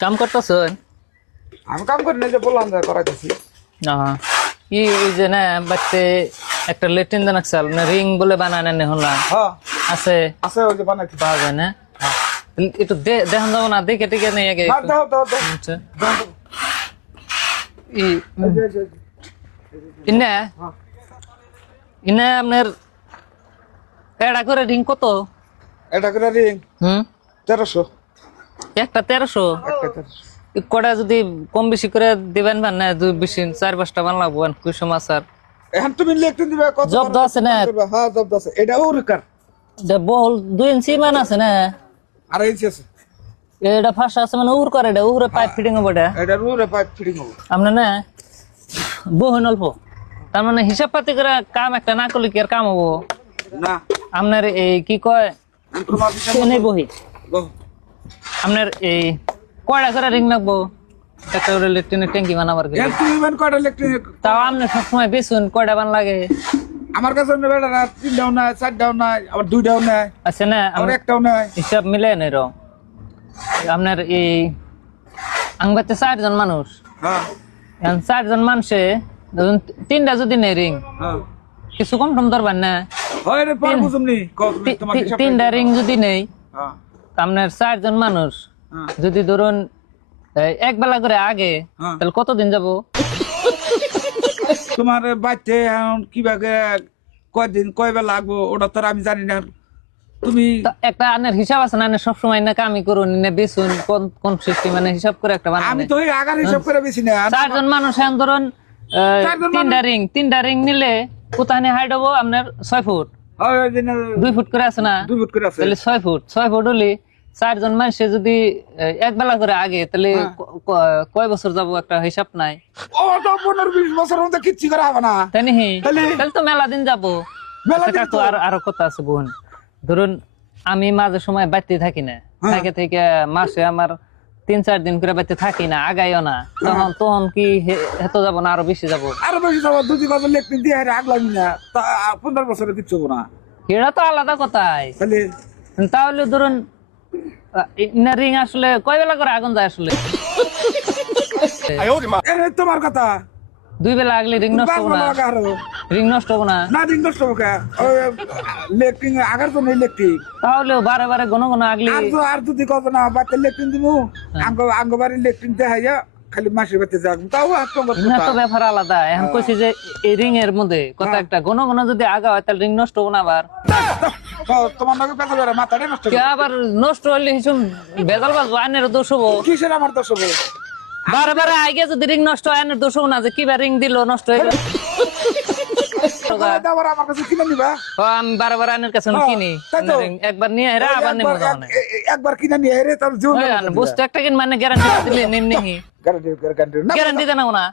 কাম করতেছেন? আমি কাম করি না, যে বললাম যে করাইতেছি। কি ওই যে না বাচ্চা একটা লেট্রিন দেন চাল না রিং বলে বানায় না হলা হ্যাঁ আছে আছে, ওই যে বানাইতে পাওয়া যায় না? একটু দেখান যাবো না, দেখে টিকে নেই আগে না, দাও দাও দাও আচ্ছা। দাও, দাও। এই যে, এই যে, ইন্না হ্যাঁ। ইন্না আপনার এডা করে রিং কত? এটা করে রিং 1300, একটা 1300। একটা 1300। কটা যদি কম বেশি করে দিবেন না, দুই বেশি 4-5টা বান লাগবো কুসুম আচার। এখন তুমি লিখতে দিবে কত জব্দ আছে না? হ্যাঁ জব্দ আছে। এটা উরকার বহল 2 ইঞ্চি মান আছে না? আর ইঞ্চি আছে। এটা ফাঁসা আছে মানে উর করে, এটা উরে পাইপ ফিটিং হবে। এটা উরে পাইপ ফিটিং হবে। আপনার না বহুন অল্প, তার মানে হিসাব পাতি করে কাম একটা না করলে কি আর কাম হবো না? আপনার এই কি কয় নেই বহি আপনার এই কয়টা করে রিং লাগবো একটা করে ইলেকট্রিনের ট্যাঙ্কি বানাবার গেলে? তুমি ইভেন কয়টা ইলেকট্রিক? তাও আপনি সবসময় বেচুন কয়টা বান লাগে? আমার কাছে বেটা না, 3টাও নাই, 4টাও নাই, আবার 2টাও নাই, আচ্ছা না আবার 1টাও নাই। হিসাব মিলে নেই আপনার এই আংবাতে 4 জন মানুষ, হ্যাঁ 4 জন মানুষে ধরুন 3টা যদি নেই রিং, হ্যাঁ কিছু কম টম ধরবেন না? হয় রে, পার বুঝুমনি তোমার হিসাব। 3টা রিং যদি নেই হ্যাঁ আপনার 4 জন মানুষ হ্যাঁ যদি ধরুন এক বেলা করে আগে, হ্যাঁ। তাহলে কতদিন যাবো? তোমার বাচ্চা এখন কিভাবে কয়দিন কয়বার লাগবো ওটা তো আর আমি জানি না। তুমি তা একটা আনের হিসাব আছে না? আনের সবসময় না কামি করুন না বেচুন কোন কোন সিস্টেম মানে হিসাব করে একটা আমি বানান। তো ওই আগার হিসাব করে বেশি না। 4 জন মানুষ এখন ধরুন 3টা রিং নিলে কোথায় হাইট হবো আপনার 6 ফুট, 2 ফুট করে আছে না? 2 ফুট করে আছে। তাহলে 6 ফুট হলে 4 জন মানুষে যদি এক বেলা করে আগে, তাহলে কয় বছর যাবো একটা হিসাব নাই? ও তো 15-20 বছর মধ্যে কিচ্ছু করা হবে না। তাই নাকি? তাহলে তো মেলা দিন যাবো। মেলা আচ্ছা দিন কাকু, আরো কথা আছে বোন। ধরুন আমি মাঝে সময় বাড়িতে থাকি না, থেকে থেকে মাসে আমার 3-4 দিন করে বাড়িতে থাকি না, আগাইও না, তখন কি হেতো যাবো না আরো বেশি যাবো? আরো বেশি যাবো। 2 বছর লেখতে দিয়ে আগ লাগি না, 15 বছরে কিচ্ছু হবো না। এটা তো আলাদা কথাই। তাহলে ধরুন রিং আসলে কয় বেলা করে আগুন যায় আসলে? তোমার কথা 2 বেলা আগলে রিং নষ্ট হবো না? রিং নষ্ট হবো না? না দিন দশ টাকা লেকটিং আগার জন্য ইলেকট্রিক। তাহলে বারে বারে ঘন ঘন আগলি আর যদি কত না বাচ্চা লেকটিং দিব, আঙ্গ বাড়ি লেকটিং দেখাইয়া খালি মাসের বাড়িতে যাবো, তাও তো ব্যাপার আলাদা। এখন কইছি যে এই রিং এর মধ্যে কথা একটা ঘন ঘন যদি আগা হয় তাহলে রিং নষ্ট হবো না? আবার তোমার নাকি পেছাল মাথাটা নষ্ট আবার নষ্ট হইলে হিসুম বেজাল বাজবো, আইনের দোষ হবো। কিসের আমার দোষ হবে? বারে বারে আগে যদি রিং নষ্ট হয় আইনের দোষ হবো না যে কিবা রিং দিল নষ্ট হইল? আমার কাছে কিনে নিবা? আমি বারে বারে আইনের কাছে কিনি, একবার নিয়ে হেরা আবার নেবো। একবার কিনে নিয়ে হেরে তার জীবন বস্তু একটা কিন মানে গ্যারান্টি দিলে নেমনি গ্যারান্টি গ্যারান্টি দেন না।